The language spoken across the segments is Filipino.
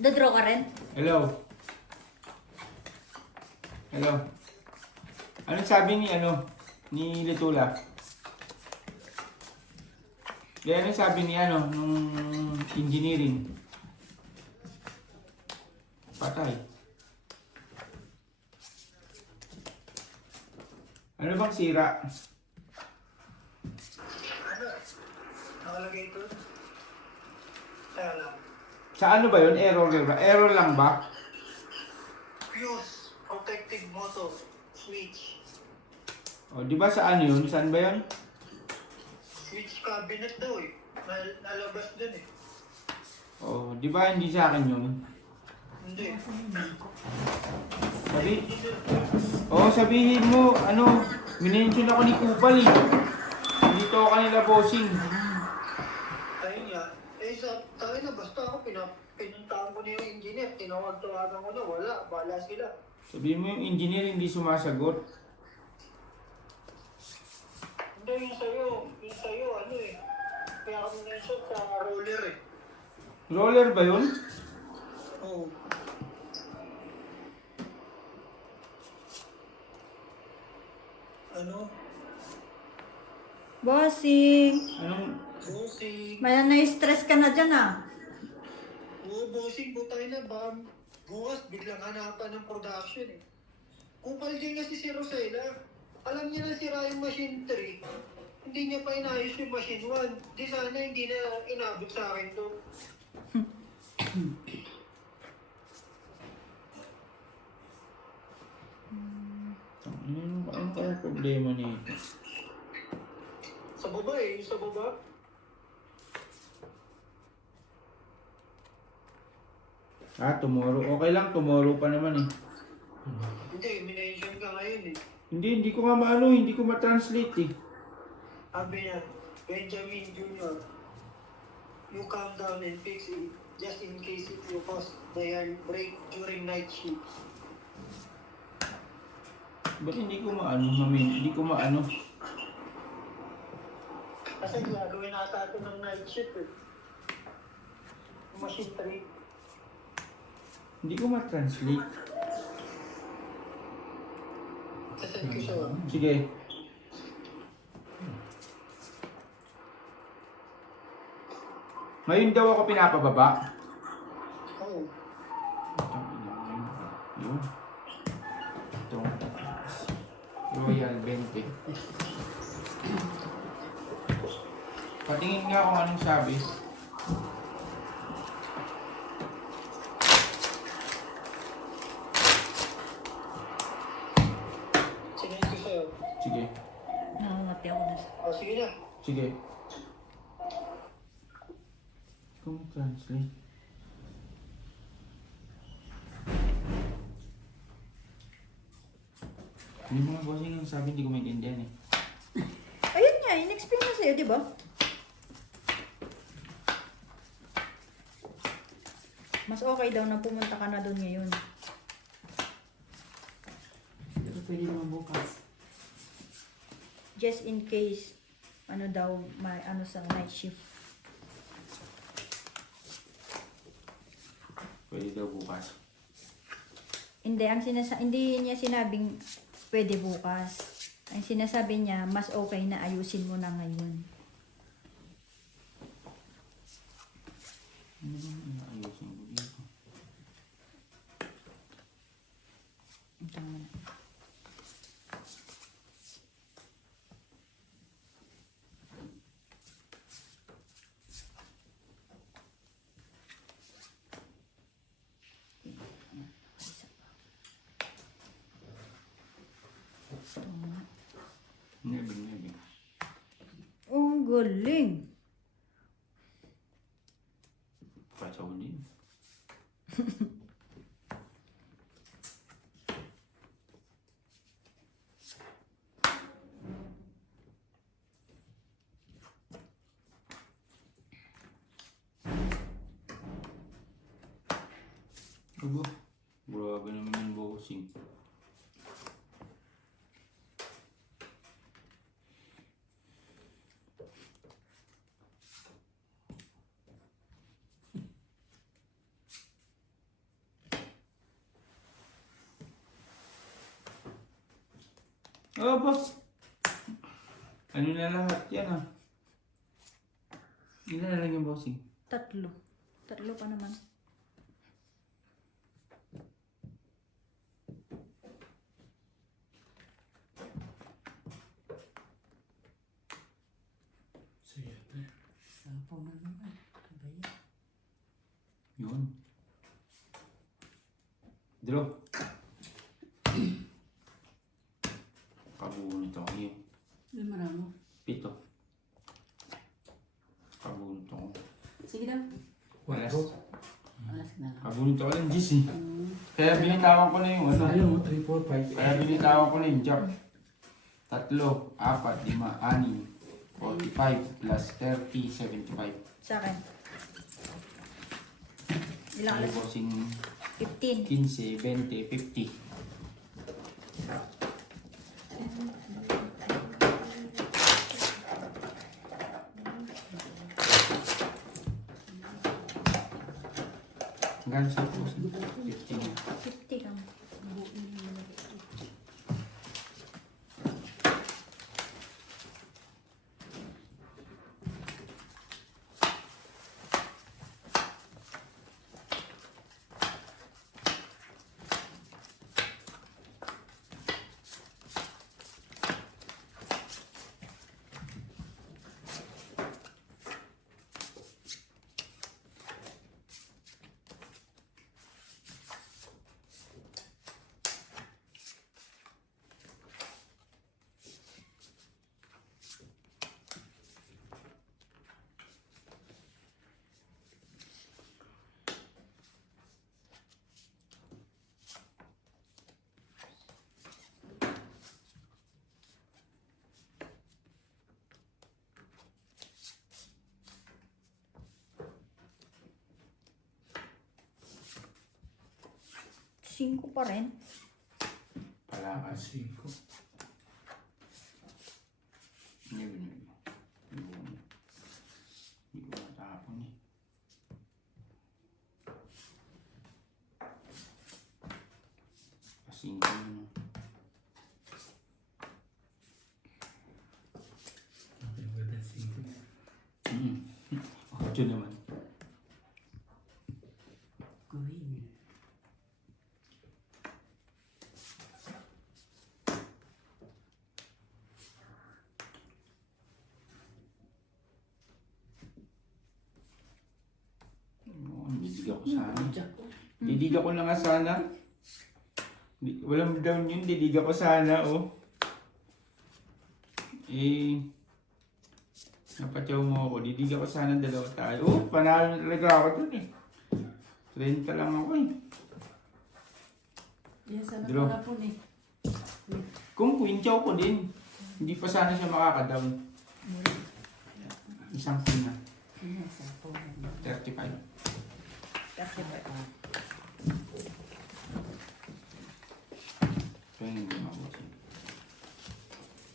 Dadraw ka rin? Hello. Hello. Ano sabi ni Litula? Kaya ano sabi ni nung engineering? Patay. Ano bang sira? Ano? Nakalagay ito? Kaya lang. Sa ano ba yun? Error lang ba? Fuse, protective motor, switch. O, di ba sa ano yun? Saan ba yun? Switch cabinet daw eh. Nalabas dun eh. O, di ba hindi sa akin yun? Hindi. Sabihin mo, minention ako ni Kupal eh. Dito ako kanila bossing. Ayun nga. Tayo na basta ako pinuntahan ko na yung engineer. Tinawag-tawagan ko na. Wala. Bala sila. Sabihin mo yung engineer hindi sumasagot. Hindi yung sa'yo. Yung sa'yo ano eh. Kaya kami mention sa roller eh. Roller ba yun? Oo. Ano? Bossing! Bossing. May na-stress ka na dyan ah. Oo, bossing. Butay na ba? Bukas, biglang hanapan ng production eh. Kupal din kasi si Rosella. Alam niya na sira yung machine 3. Hindi niya pa inayos yung machine 1. Di sana hindi na inabot sa akin to. Ano kaya problema nito? Sa baba eh, yung sa baba. Tomorrow. Okay lang, tomorrow pa naman eh. Hindi, minention ka ngayon eh. Hindi ko nga hindi ko ma-translate eh. Sabi niya, Benjamin Jr., you calm down and fix it just in case if you cause the yarn break during night shift. Ba't hindi ko hindi ko maano? Kasi gagawin nata ito ng night shift eh. Machine 3. Hindi ko ma-translate. Sasend ko siya. Sige. Ngayon daw ako pinapababa. Oo. Yun. Itong Royal 20. Patingin nga kung anong sabi. Sinend ko sa'yo. Sige. Nakangati ako na. O, sige na. Sige. Kung translate. Yung mga bossing yung sabi hindi ko maintindihan eh. Ayun nga, in-explain na sa'yo, di ba? Mas okay daw na pumunta ka na doon ngayon. Pero pwede naman bukas. Just in case, may sa night shift. Pwede daw bukas. Hindi, hindi niya sinabing pwede bukas. Ang sinasabi niya, mas okay na ayusin mo na ngayon. Ano ba ayusin ko dito? Tama na. Never. Ang galing! Pasaw din. Abo, grabe naman yung bossing. Aba. Ano na lahat yan ah. Ilan na lang yung bossing? 3. 3 pa naman. Sige. Sapaw na naman. Ano ba yan? Yun. Draw. Kabunot ako yun. Ano maramo? 7. Kabunot ako. Sige daw. Alas. Alas na lang. Kabunot ako ng G's eh. Kaya binitawan ko na yung ano. Ayun, 3, 4, 5. Kaya binitawan ko na yung jack. 3, 4, 5, 6, 45 plus 30, 75. Sa akin. Ilang Ano alas? bossing 15. 15, 20, 50. Hanggang sa bossing 15. 50 kang. Cinco pa rin. Palakas. 5. Hindi ko matapon eh. Kasing ko yun. Okay, maganda 5. Ocho naman. Green. Didiga ko sana. Jack ko. Didiga ko na nga sana. Walang down yun, didiga ko sana, oh. Eh, napatyaw mo ako, didiga ko sana 2 tayo. Oh, panalo na talaga ako dun eh. 30 lang ako eh. Yan sana Draw. pala po eh. Kung queen chow ko din, hindi pa sana siya makaka-down. Isang queen na, Yan, sapaw na naman. 35. Kasi pa. So, hindi mabuti.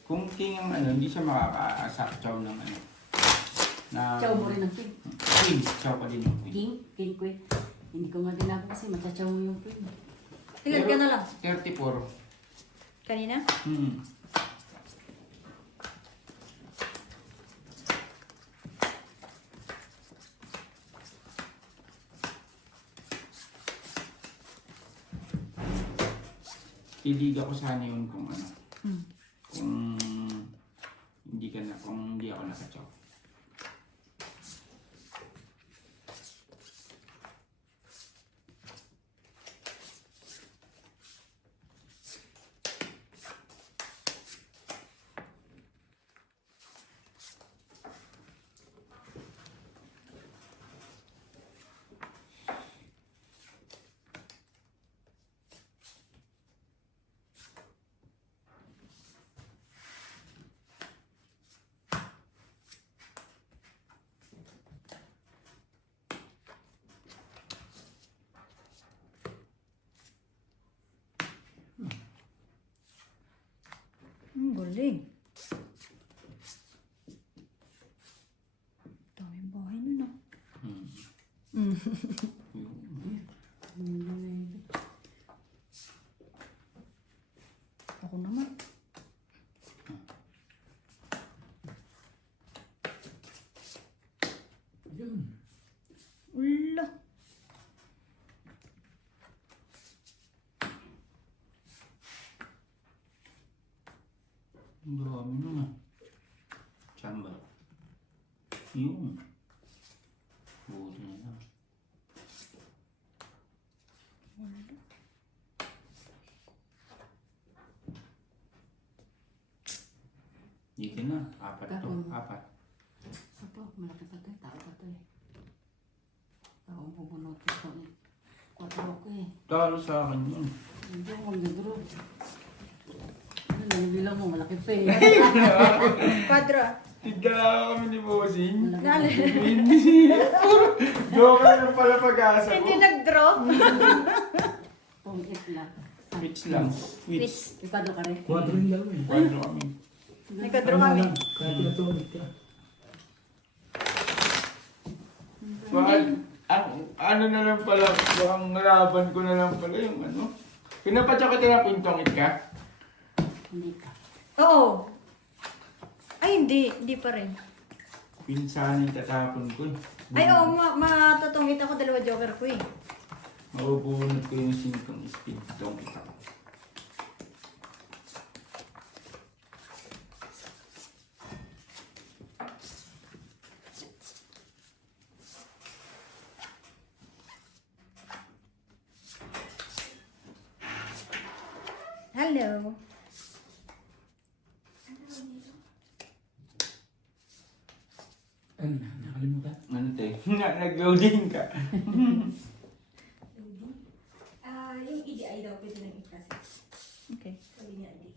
Kung king ang ano, hindi siya makaka-asak chow ng ano. Na, Chow mo rin ang queen. Queen, chow pa din yung queen. King? King queen. Hindi ko nga din ako kasi matachaw mo yung queen. Ilan ka na lang? 34. Kanina? Tiliga ko sana yun kung ano. Hmm. Kung hindi ako nakachow. Galing. Daming bahay nun ah. Ako naman. Ang dami naman. Chamba. Yung. Buti na lang. Dito na. Apat to. Kapon. Apat. Sa po, malaki pa to eh. Tao pa to eh. Taong bubunot ito eh. 4 ako eh. Talo sa akin yun. Hindi ako mag-draw. Ano, nanibilang mo, malaki pa eh. Quadro. Tigdala kami ni Bossing. Dali. Joker na pala pag-asa ko. Hindi nag-draw. Pong it lang. Switch lang. Switch. Ipado ka rin. 4 yung dalawa eh. Quadro kami. Nag-draw kami. Kahit pinatulog ka. Bakit? Ano na lang pala, baka nalaban ko na lang pala yung ano. Pinapatya ko na pintongit ka? Hindi ka. Oo. Ay, hindi. Hindi pa rin. Pinsanin tatapon ko. Ay, oo. Matutungit ako 2 joker ko eh. Mabubunod ko yung 5 speed tongit ako. Hello. Ano na, nakalimutan? Ano te? Nag-loading ka. Yung EDI daw pwede nang i-process. Okay. Sabi niya, hindi.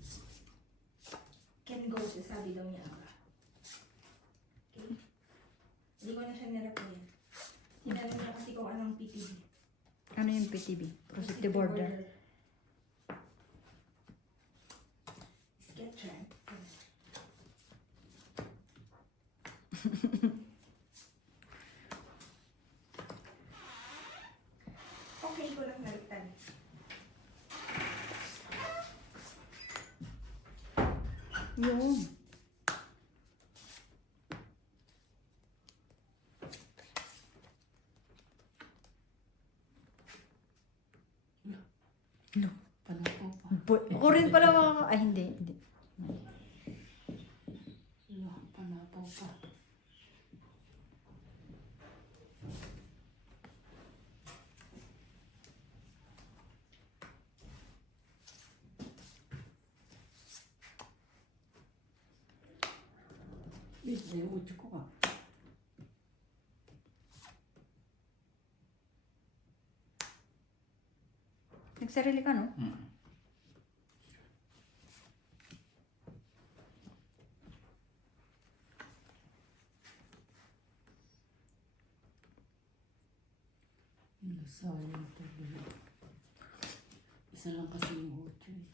Can go to, sabi daw niya ako. Okay? Hindi ko na siya nireply. Sinala niya kasi kung anong PTB. Ano yung PTB? Positive border. Sketcher. Okay ko lang nalitan. Yun. No. Panapo pa. Ako rin pala mga... Ay, hindi. Hindi. Lo, panapo pa. Bisa yung ucho ko ka. Nagsarili ka, no? Hmm. Sayang ito. Isa lang kasi yung ucho eh.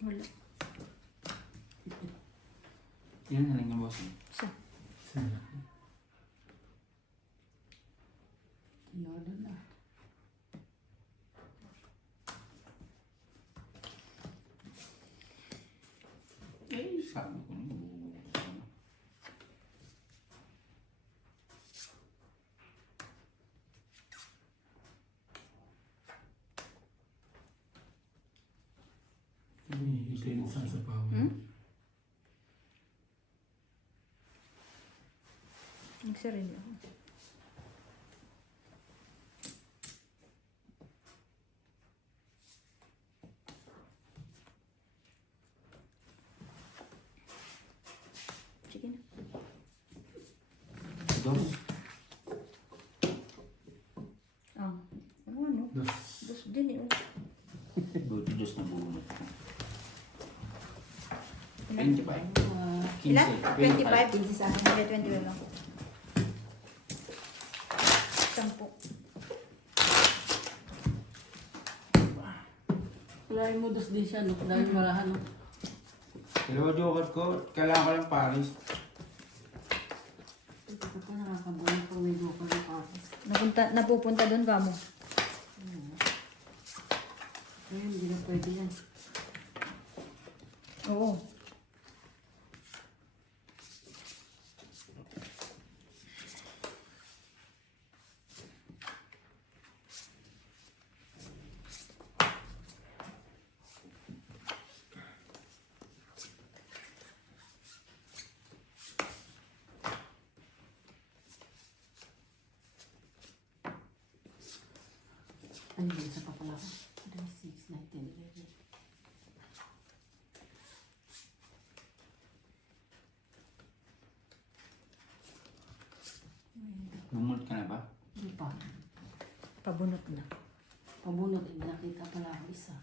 Wala. Yan na lang yung Bossing. Isa. Sana. Tinodo na. Eh, sabi ko na bubukas na. Ito yung isang sa power. Nagsarili ako. Sige na. Dos. Ah. Ano? Dos. Dos din eh. Buti dos na bumunod ko. Ilan? 25. Ilan? 25. 25? 15 sa akin. Okay, 21 lang. 10. Kulain mo dos din siya, no? Dahil malahan, no? Dalawa joker ko, kailangan ko lang Paris. Ito pa nakakabuhay pag may joker na kapis. Napupunta doon ka mo. Ayun, hindi na pwede yan. Oo. Ano yun, isa pa pala ako. 3, 6, 9, 10, 11. Lumot ka na ba? Hindi pa. Pabunot na. Pabunod, eh, nakita pala ako isa.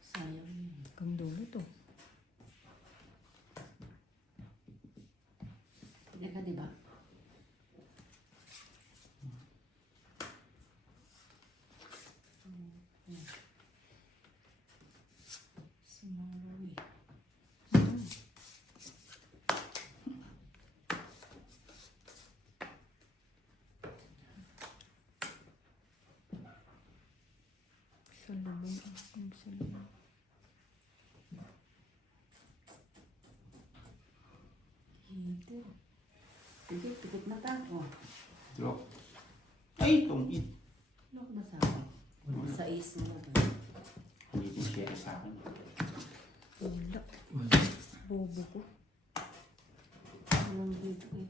Sayang yun. Kang dulo to. Hindi ka, diba? Sumawi. Salubong akong salubong. Hindi. Pikit, pikit na tayo. Drop. Ay, itong it. Ano ka ba sa akin? Sa is mo na ba? Hindi din share sa akin. Wala. Wala. Bobo ko. Walang dito eh.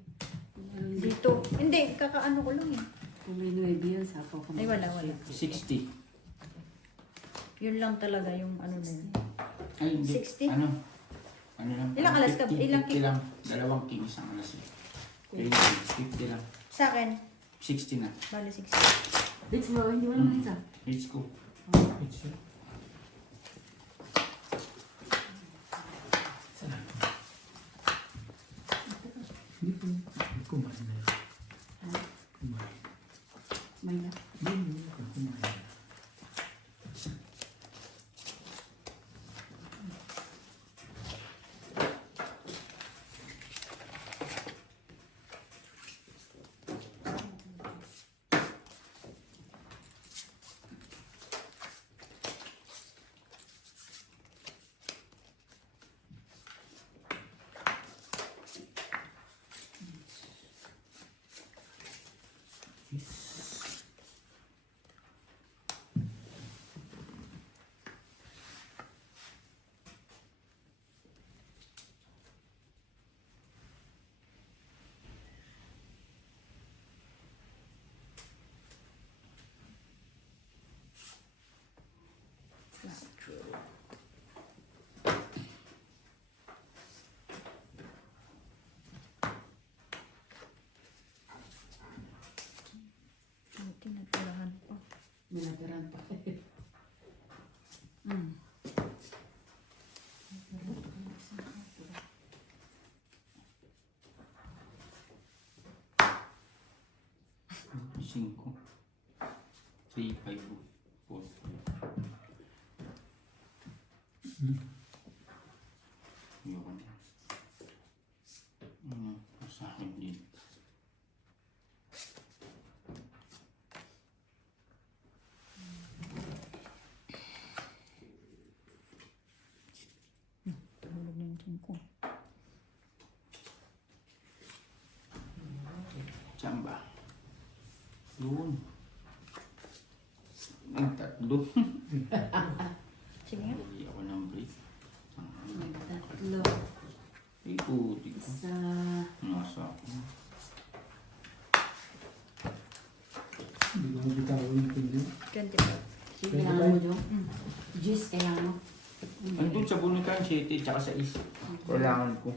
Walang Dito. Hindi, kakaano ko lang eh. Kung may 9 yan, sapaw ka Ay, wala, wala. 60. Yun lang talaga yung ano na yun. Ay, hindi. 60? Ano? Ano lang? Ilang alas ka? 50, Ilang 50 lang. Dalawang king, isang alas eh. 50 lang. Sa akin, 60 na. bali 60. Let's go, hindi mo naman isa. Let's go. It's yun. Sana. Hindi po. Kumain na yun. Kumain. May na. Hindi mo. Kumain na. Buti natirahan pa. May natiran pa. Cinco. 3, 5, 4. Yun. Sa akin din. Tulog na yung chin ko. Tsamba. Yun. Ang tatlo. Sige nga. Dali ako ng break. May tatlo. Ay, puti ko. Isa. Nasa akin. Hindi ko mabitawan yung pindi. 25. Sige, kailangan mo yung juice, kailangan mo. Andun sa bunutan, 7, tsaka sa is. Kailangan ko.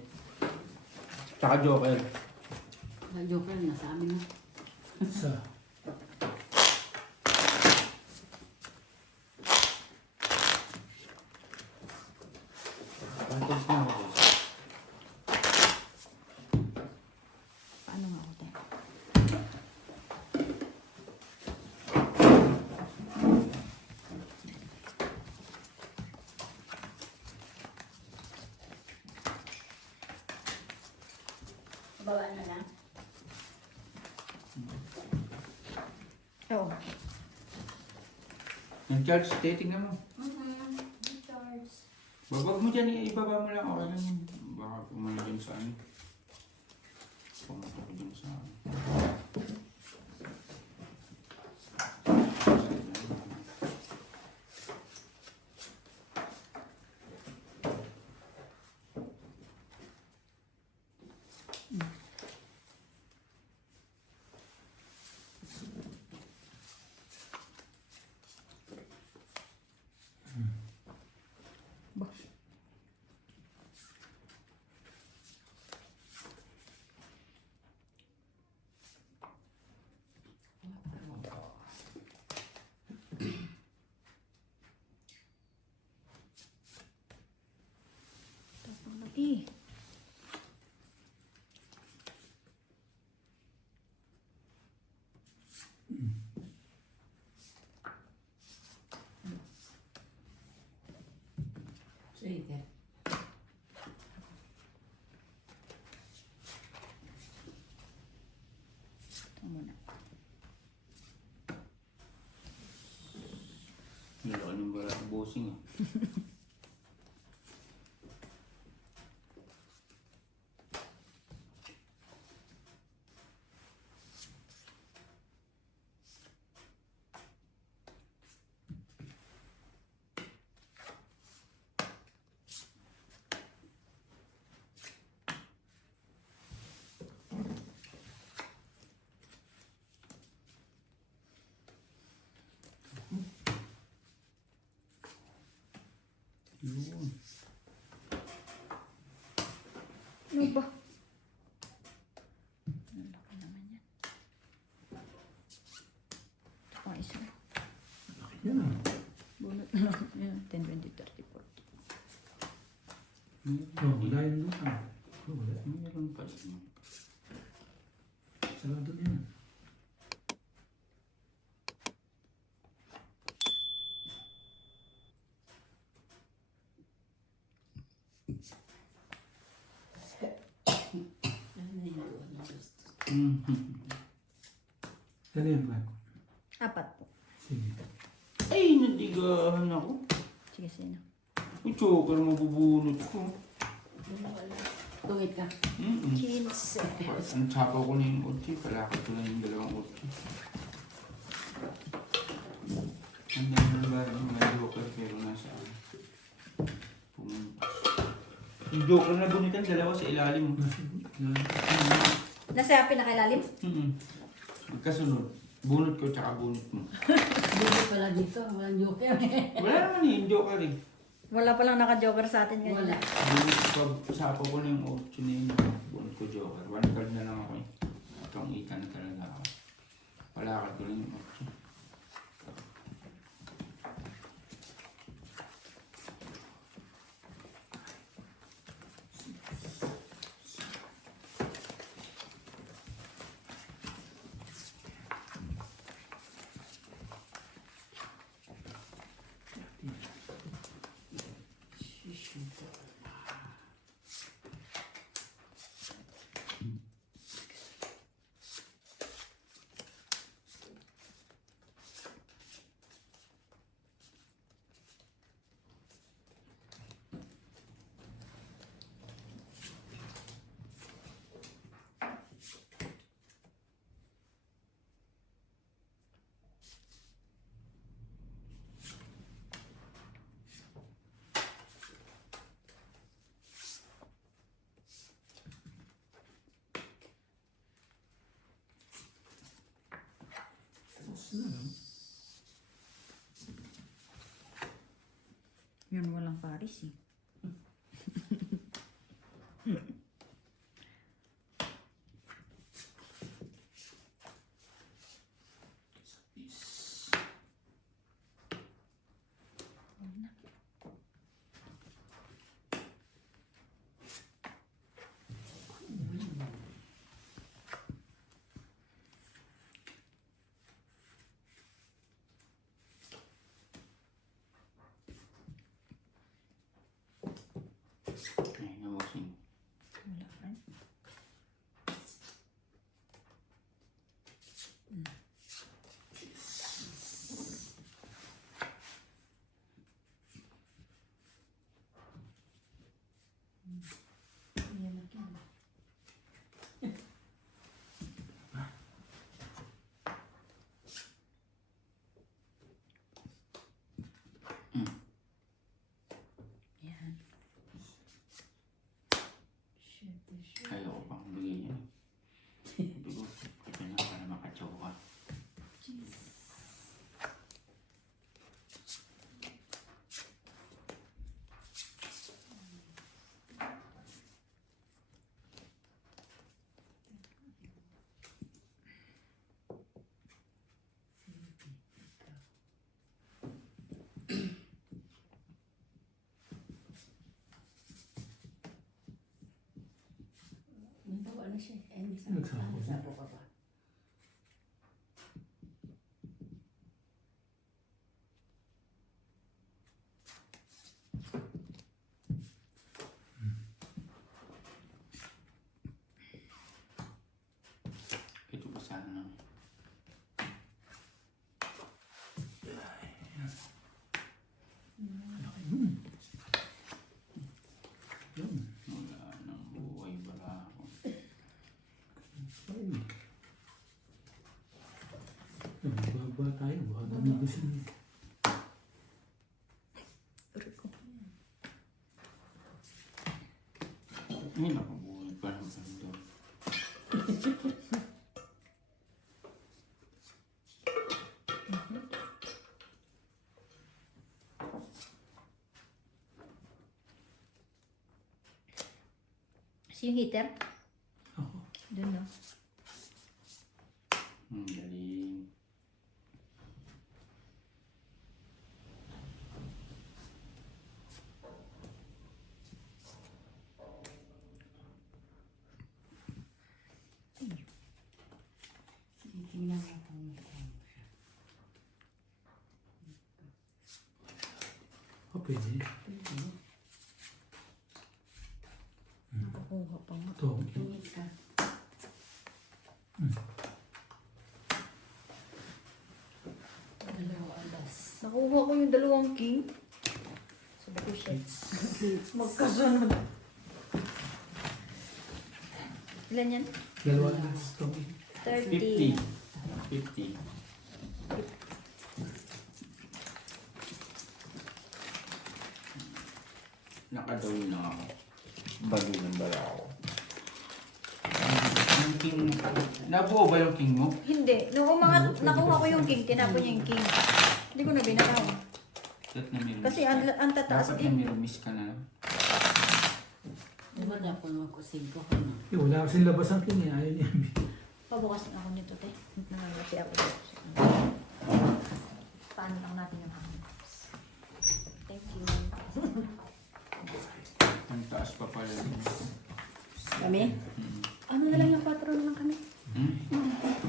Tsaka joker. Joker, nasa amin na. Sa. Pantos na ako. Paano nga ako tayo? Bawaan na lang. Oo. Yung charge, titignan mo. Recharge. Babag mo dyan, ibaba mo lang. Okay lang yun. Baka pumala dyan sa ano. Pumunta ko dyan sa ano. Bah. Tapos lagi. Sige. Ito muna. Nilaki ng bara ang bossing ah. Yun. Ano ba? Ang laki naman yan. Ito pang isa. Laki yan ah. Bunot na lang. Yan, 10, 20, 30, 40. Oh, wala yung lupa. Oh, wala. Meron pa. Sarado yan. Ano na yung ano gusto? Ano yan, Marco? 4 po. Sige. Ay, nadigahan ako. Sige, sino? Yung choker mabubunot ko. Tungit ka. 15. Ang tsapaw ko na yung kotse. Palakad ko lang yung dalawang kotse. Ang dami na ba yung mga joker pero nasa pumuntas. Yung joker na bunitan, dalawa sa ilalim. Nasa pinakailalim? Magkasunod. Bunot ko tsaka bunot mo. Dito pala dito. Walang joker. Wala naman eh, yung joker eh. Wala palang naka-joker sa atin ngayon. Wala. Bunot ko, sapo ko na yung kotse na yun. Bunot ko joker. One card na lang ako eh. Itong ika na talaga ako. Palakad ko lang yung kotse. Yun, walang Paris eh. na siya. Eh, hindi sa Nagsabo. Nagsabo ka ba? Ito pa sana. Wala nang buhay wala ako. Ay. Baba tayo. Baka gamitin niya. Ay, nakabuhay pa ng ganda. Si yung heater? Ako. Doon no. Galing. Sige, tingnan mo kung may ano siya. Oh, pwede. Nakakuha pa nga. Ito. Tingin ka. Dalawa alas. Nakuha ko yung dalawang king. Sabi ko, shit. Magkasunod. Ilan yan? Dalawa na. Ito. 30. 50. Nakadawin na ako. Bali ng bala ako. Yung king... Nabuo ba yung king mo? Hindi. Nung nakuha ko yung king, tinapon niya yung king. Hindi ko na binakaw. Dapat na may Kasi ang tataas Dapat na din. may miss ka na. Di ba dapat magkusig ko ka na? Eh, wala kasing labas ang king. Ayaw niya. Pabukas na ako nito, te. Nangangasi ako. Paano lang natin yung hangin. Thank you. Ang taas pa pala. Kami? Ano na lang yung 4 lang kami?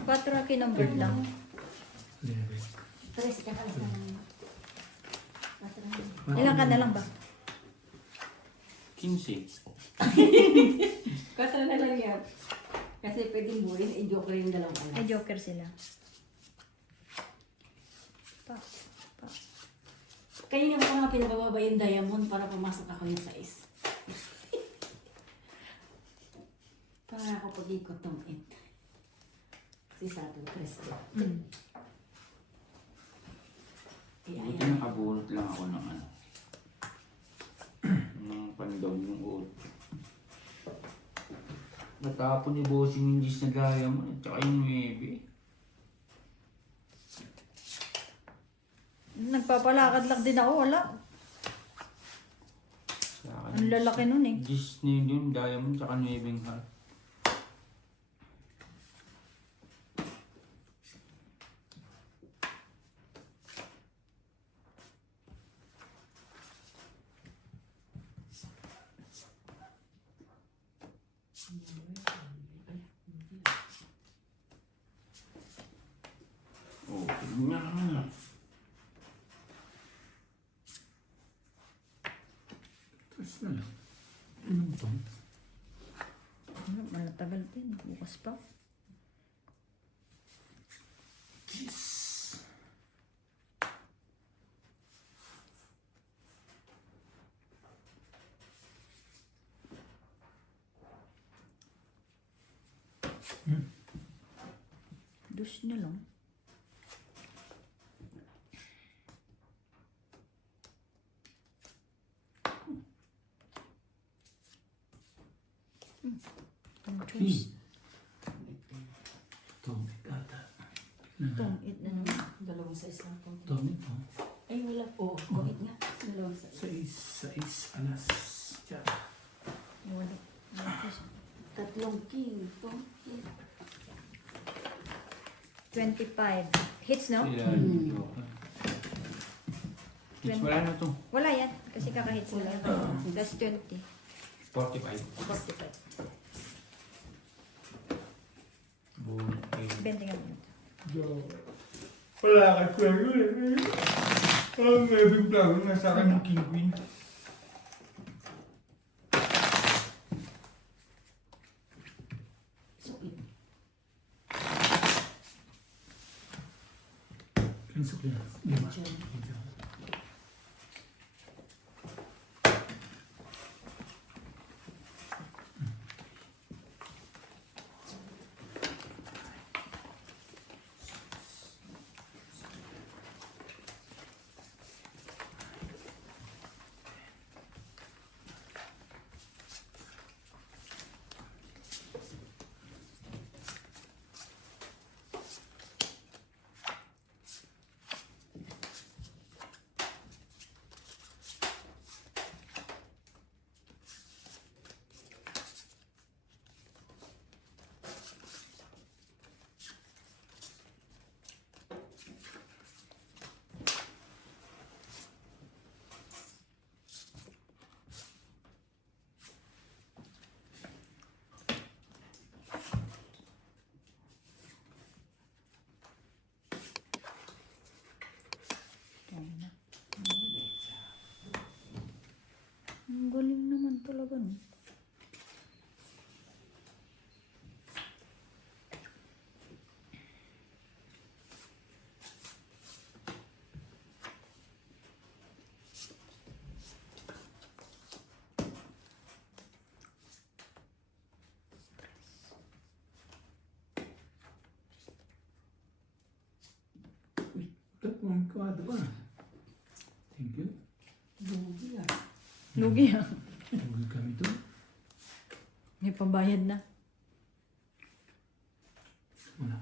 4 kinumbered lang. Tres ka lang. Ilang ka na lang ba? 15. Katra na lang yan. Kasi pwedeng buuin, i-joke yung dalawang alas. Ay, joker sila. Pa. Kanina ko nga pinabababa yung diamond para pumasok ako yung size. Para ako pag-ikot tong it. Kasi sa atin, Presto. Kaya Buti yan. nakabunot lang ako ng ano. Ng pandown yung oat. Natapon ni bossing yung gis na gaya mo. At saka yung 9. Nagpapalakad lang din ako, wala. Sa akin, Ang lalaki nun eh. gis na yun yung diamond tsaka 9 heart. Oh, nga. Tapos na lang. Anong to? Ano, malatagal din. Bukas pa. Dus na lang. Ang choice. Tonic ata. Itong it na naman. Dalawang size lang po. Tonic to. Ay, wala po. Kuhit nga. Dalawang size. 6 alas. Diyan. Wala. Wala pa siya. Tatlong king. Ito. 25. Hits, no? Sila yung joker. Hits, wala na to. Wala yan. Kasi kakahits lang yan. Plus 20. 45. 45. Bunot kayo. 20 ka muna. Wala ka plano eh. Ang may plano na sa akin yung King Queen. Sukli. Ang sukli na. Lima. Diyan. Ito. Ayun na. Ang galing naman talaga, no? Ito, kung kawado ba? Thank you. Lugi ah. Lugi ha. Huwag kami to. May pambayad na. Wala.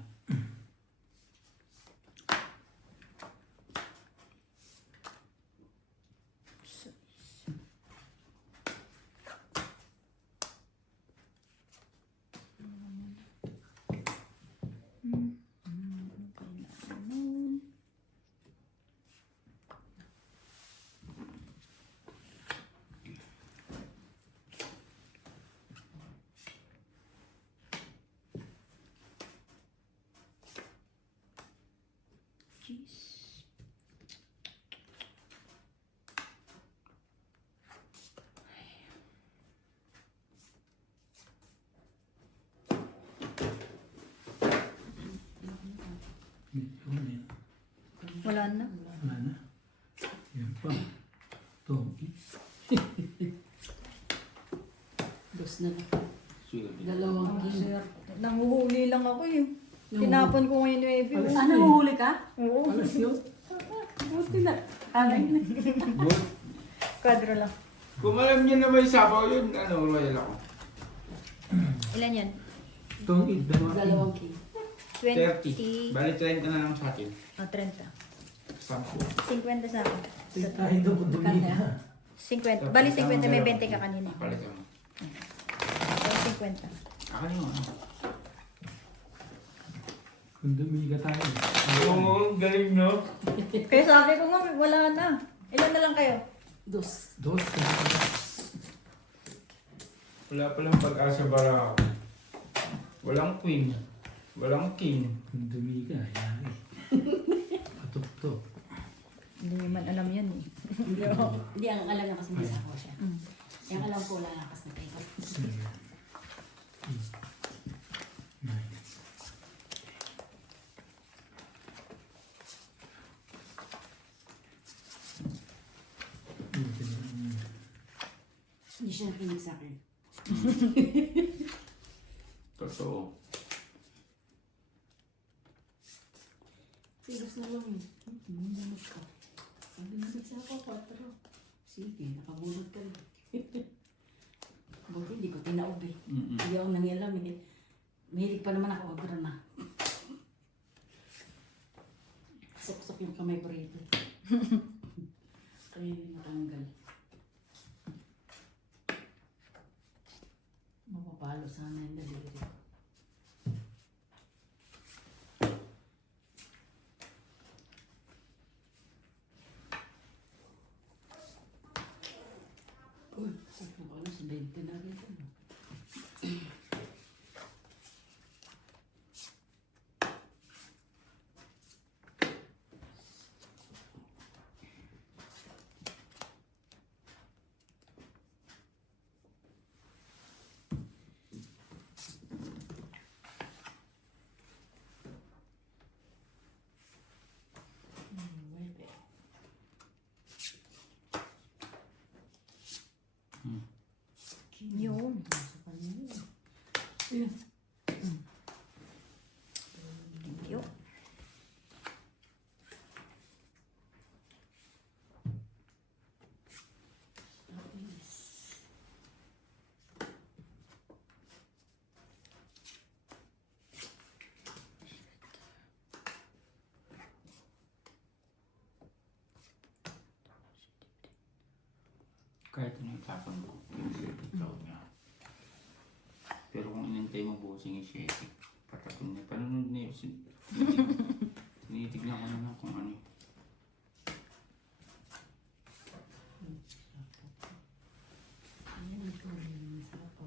Jeez. Medyo na yan. Wala na. Wala na. Yan pa. Ito. Dos na lang. Sure. Dalawang king. Sir, nanguhuli lang ako eh. Tinapon ko ngayon yung Ebi. Alas- Ah, nanguhuli ka? Oo. Alas yun. Buti na. Kalay na. But, Kadro lang. kung alam niyo na may sabaw yun, ano, royal ako. Ilan yan? Itong dalawa. Dalawang king. 30. 20. Bali 30 na lang sa akin. 30. 10. 50 sa akin. Tayo daw kung dumili na. 50. Bali 50 may 20 ka kanina. Palitan mo. So 50. Akin yung ano. Kung dumili ka tayo. Oo, galing no? Kaya sabi ko nga, wala na. Ilan na lang kayo? Dos. Dos. Wala palang pag-asa bara. Walang queen. Walang king. Kung dumili ka, yari. Patok-tok. Hindi nyo man alam yan eh. Hindi, ang alam niya kasi may ako siya. Mm. Yung alam ko, lalakas na tayo. 7, 8, 9. Hindi siya nakinig sa akin. Totoo. Tigas na lang eh. Bumunod ka. Sabi na sa ako, 4. Sige, nakabunod ka rin. Buti, hindi ko tinaob eh. Hindi ako nangialam eh. Mahilig pa naman ako, obra na. Sok-sok yung kamay ko rito. Kaya hindi matanggal. Mapapalo sana yung daliri ko. Uy, sakto ka na sa 20 na rin. Yun. Sa kanila. Thank you. Kahit ano itapon ko, yung ikaw niya. Pero kung inintay mo busing yung shake, patatun niya. Panunod na yun. Tinitignan ko na lang kung ano. Ayan, ito. Masarap po.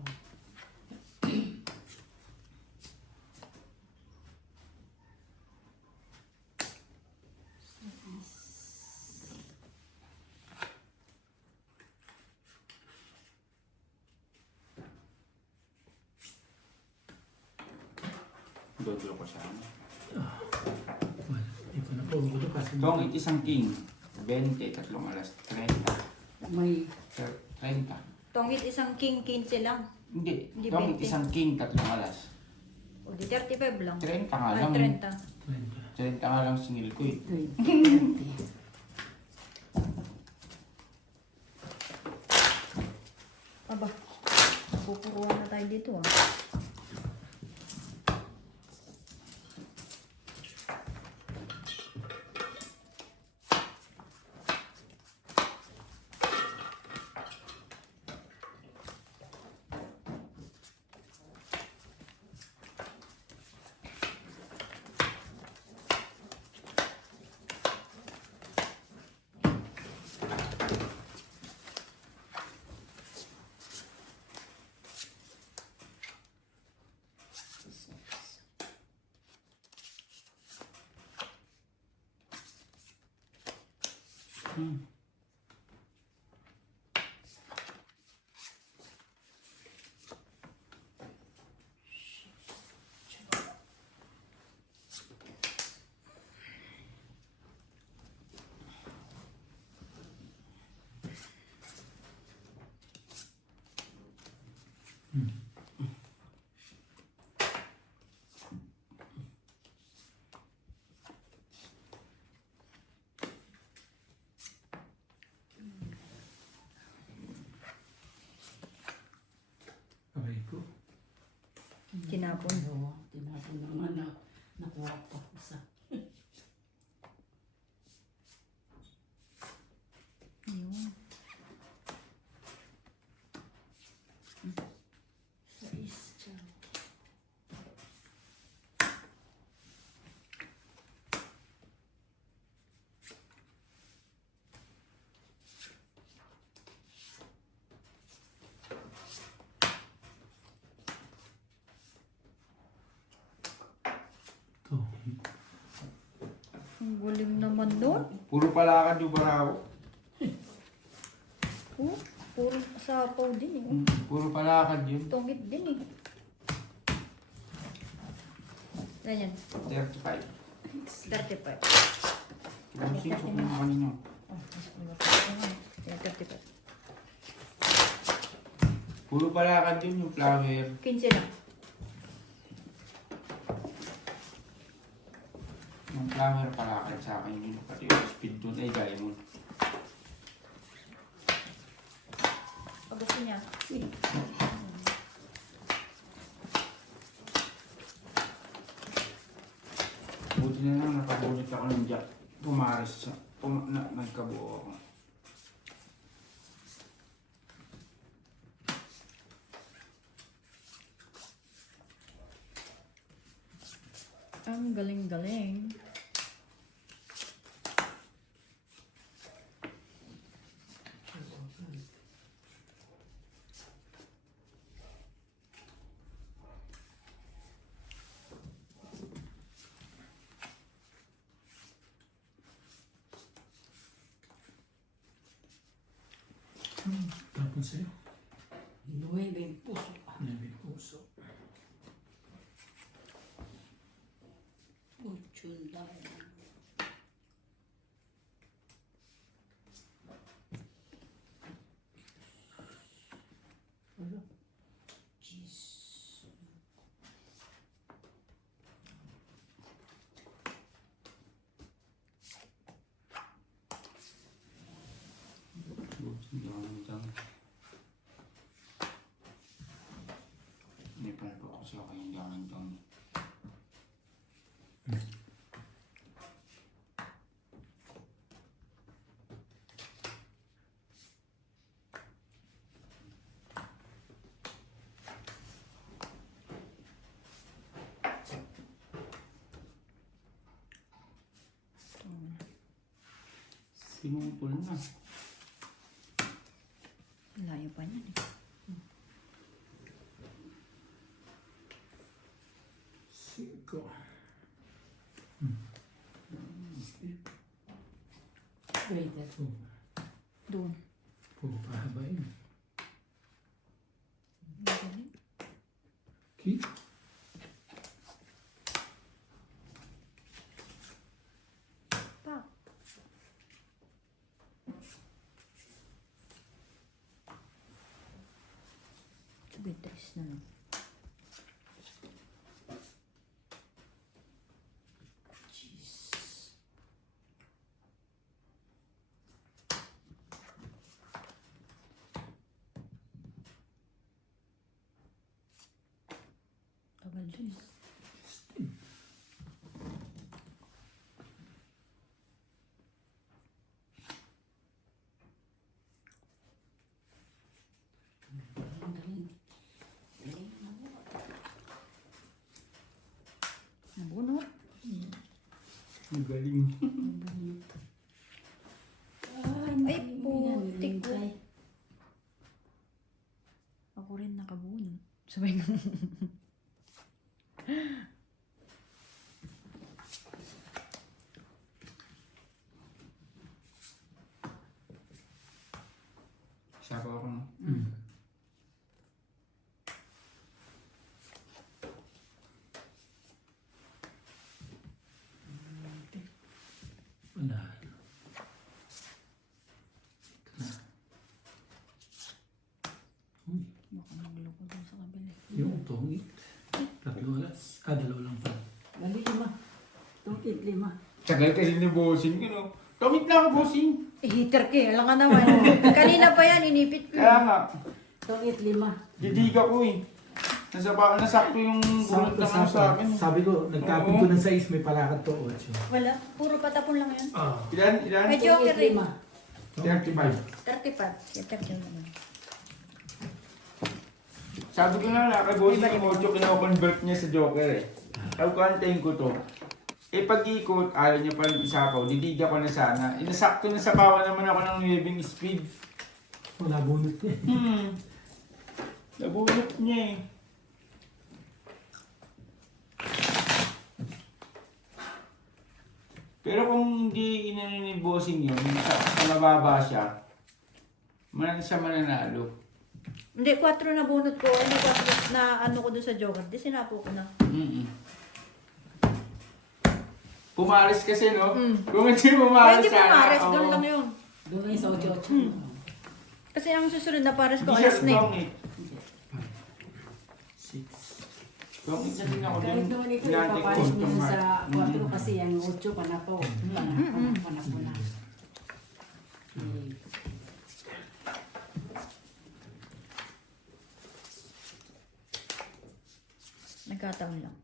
Dodlo ko sa ano. Wala. Ito na po. Ito kasi. Tong it isang king. 20, 3 alas, 30. May 30. Tongit isang king 15 lang. Hindi. Hindi, Tong it 20. isang king, 3 alas. O di 35 lang. 30 nga Ay, lang. 30. 20. 30 nga lang singil ko eh. 20. Aba, pupuruan na tayo dito ah. Aray ko. Tinapon. Oo, tinapon naman na. Nakuha pa ko sa... Ayun. Sa isya. Ito. Ang gulim naman nun. Puro palakad yung baraw. Oh, puro sapaw din eh. Puro palakad yun. Tongit din eh. Ganyan. 35. 35. Busing sa kung kanino. Oh, mas ulo pa ako nga. 35. Puro palakad yun yung flower. 15 lang. Yung flower palakad sa akin yun. Pati yung speed doon ay diamond. Pag gusto niya. Buti na lang nakabulit ako ng jack. Pumaris sa... nagkabuo ako. Ang galing-galing. Tapon sa'yo. 9 puso pa. Namin puso. Uchunday. Wala. okay, hindi ako nandun. Sinupol na. Layo pa niyan eh. Cinco. Greater. Oh, Doon. pahaba yun. Magaling. Okay. Pa. Sabi, tres na lang. Jeez. Tagal dun. Ang galing. Galing. Nabunot. Ang galing. Ay, putik ko. Ako rin nakabunot. Sabay ko. Sabi ako no. Wala. Ito na. Uy, Baka magloko doon sa kabila. yung tongit. Tatlo alas. Dalawa lang pala. Galing 5. Tungkit 5. Tagal kasi ni bossing yun oh. Tumit na ako bossing. Eh, heater ka. Alam ka naman. Kanina pa yan, inipit ko. Kaya nga. Tungkit 5. Didiga ko eh. Nasakto yung bunot na ano sa akin. Sabi ko, nagkapin ko ng 6, may palakad to 8. Wala. Puro patapon lang yan. Ah. Ilan? May joker rin. 35. 35. Heater ka naman. Sabi ko nga kay bossing yung 8 kina-convert niya sa joker eh. Sabi ko, antayin ko to. Eh pag-ikot, ayaw niya pa rin isapaw. Didiga ko na sana. Inasakto na sa kawan naman ako ng waving speed. Wala bunot niya. Nabunot niya eh. Pero kung hindi inano ni bossing yun, sa mababa siya, siya mananalo. Hindi, 4 na bunot ko. Ano, 4 na ano ko doon sa joker. Di sinapo ko na. Pumaris kasi no? Mm. Kung hindi pumaris Pwede pumares, oo. doon lang yun. Doon lang sa 8. Kasi ang susunod na pares ko, Hindi siya alas na eh. tongit. 6. Tongit na din ako din. Kahit naman ito, Pinantik ko, ipapalis mo yun tongit. sa 4 kasi ang 8 panapo. Panapo na. Nagkataon lang.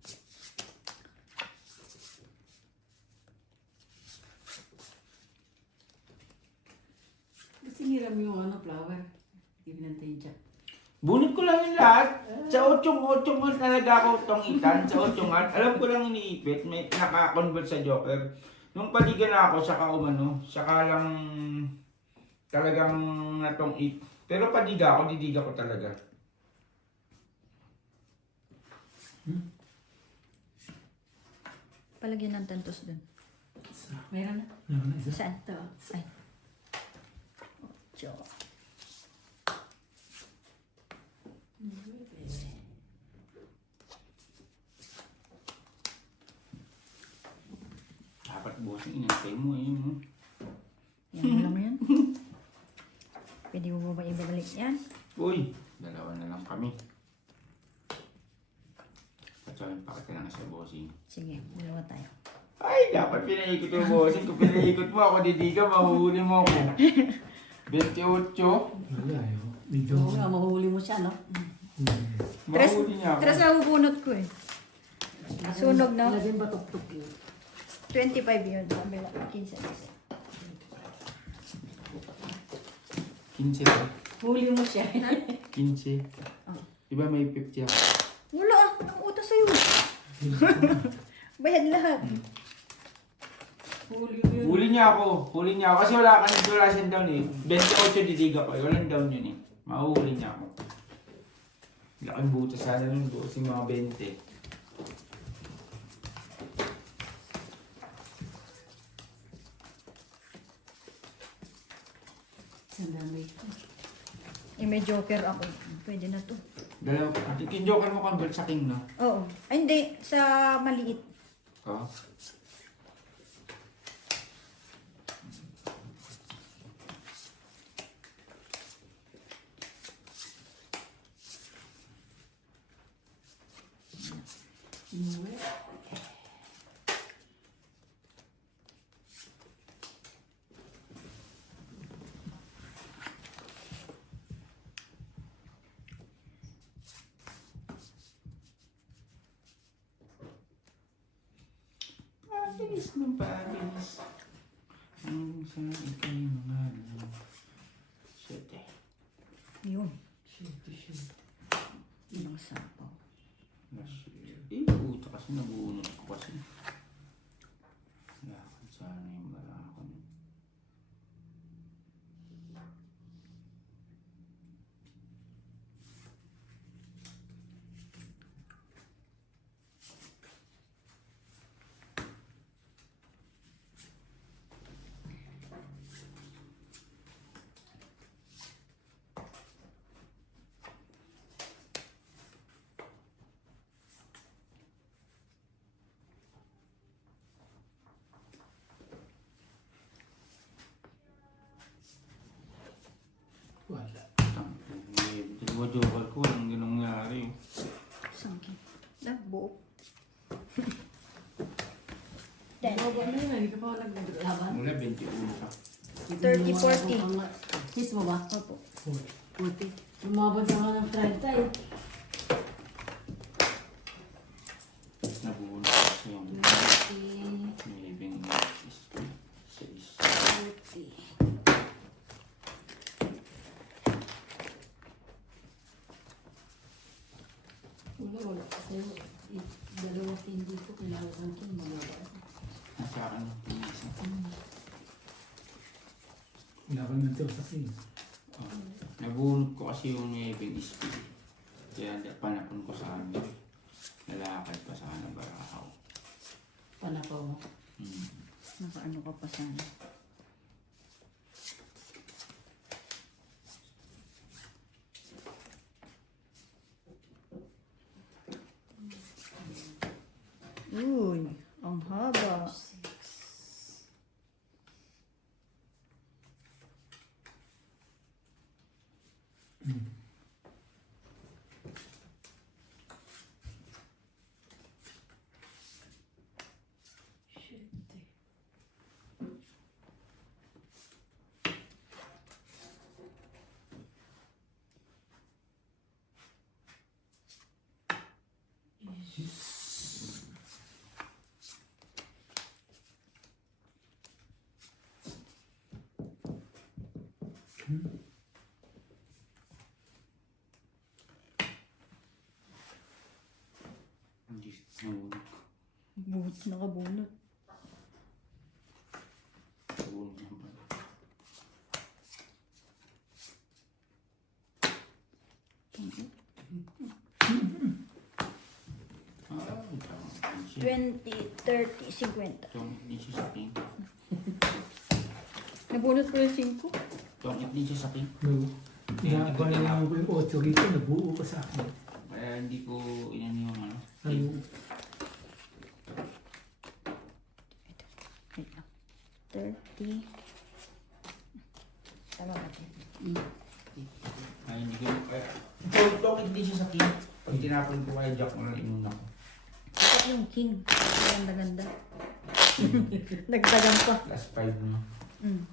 Kasi hiram yung flower. Ibinantay dyan. Bunot ko lang yung lahat. Sa 8 mo talaga ako tongitan. Sa 8 alam ko lang iniipit. May naka-convert sa joker. Nung paligan na ako, saka umano, saka lang talagang natongit. Pero padiga ako, didiga ko talaga. Palagyan ng tantos doon. Meron na. Meron na isa. Saan? Ito. Ay. 8. Dapat bossing, inantay mo eh. No? Yan lang yan. Pwede mo ba ibabalik yan? Uy, dalawa na lang kami. Patsawin pa kita lang sa bossing. Sige, dalawa tayo. Ay, dapat pinaikot yung bossing. Kung pinaikot mo ako, didiga, mahuhuli mo ako. 28. Wala yun. Medyo. Oo nga, mahuli mo siya, no? Mahuli niya ako. Tres na bubunot ko eh. Sunog na. Lagyan ba tuk-tuk yun? 25 yun. Sabi lang, 15 isa. 15 ba? Huli mo siya. 15. Ah. Diba may 50 ako? Wala ah. Ang utos sa'yo. Bayad lahat. Huli niya ako. Huli niya ako. Kasi wala siyang down eh. 28 didiga ko. Walang down yun eh. Mahuhuli niya ako. Laking butas sana nun. Butas yung mga 20. Ang dami. Eh, may joker ako. Pwede na to. Dalawa. Joker mo convert sa king, no? Oo. Ay, hindi. Sa maliit. Oo. Inuwi. Pabilis mo, pabilis. Ang sa ikay mga Siyete. Yun. Shoot, shoot. Ilang sapaw. Puta kasi nabuunod ko kasi. Lakad sana yung balakon. Wala. Dalawa joker ko, walang ganong nangyari. Sangkin. Buo. Bago na yun, hindi ka pa naglaban. Mula 21 ka. 30, 40. Kiss mo ba? Opo. 40. Lumaban ka nga ng 30 eh. Nabuunod kasi yung 20, living is 6. 40. Wala. Kasi dalawang hindi ko kailangan ko magawa. Nasa akin yung pinisa. Wala ka naman ito sa king. Nabunod ko kasi yung living is 2. Kaya panapon ko sa kanya. Lalakad pa sana barahaw. Panapaw mo. Nakaano ka pa sana. Uy, ang haba. Hindi nabunod ko. Buhot nakabunot. Nabunod niya pa. Ah, 20, 30, 50. Itong hindi siya sa king. Nabunot ko yung 5. Itong hindi siya sa king. No. Inaabala mo ko yung 8 rito, nabuo ka sa akin. Kaya hindi ko inan yung ano. Ano? Wait lang. 30. Tama ba ito? Ay, hindi ko. Itong hindi siya sa king. Pag tinapon ko kay Jack, wala inuna ko. Ito yung king. Ganda-ganda. Nagdagan pa. Last 5 na. Mm.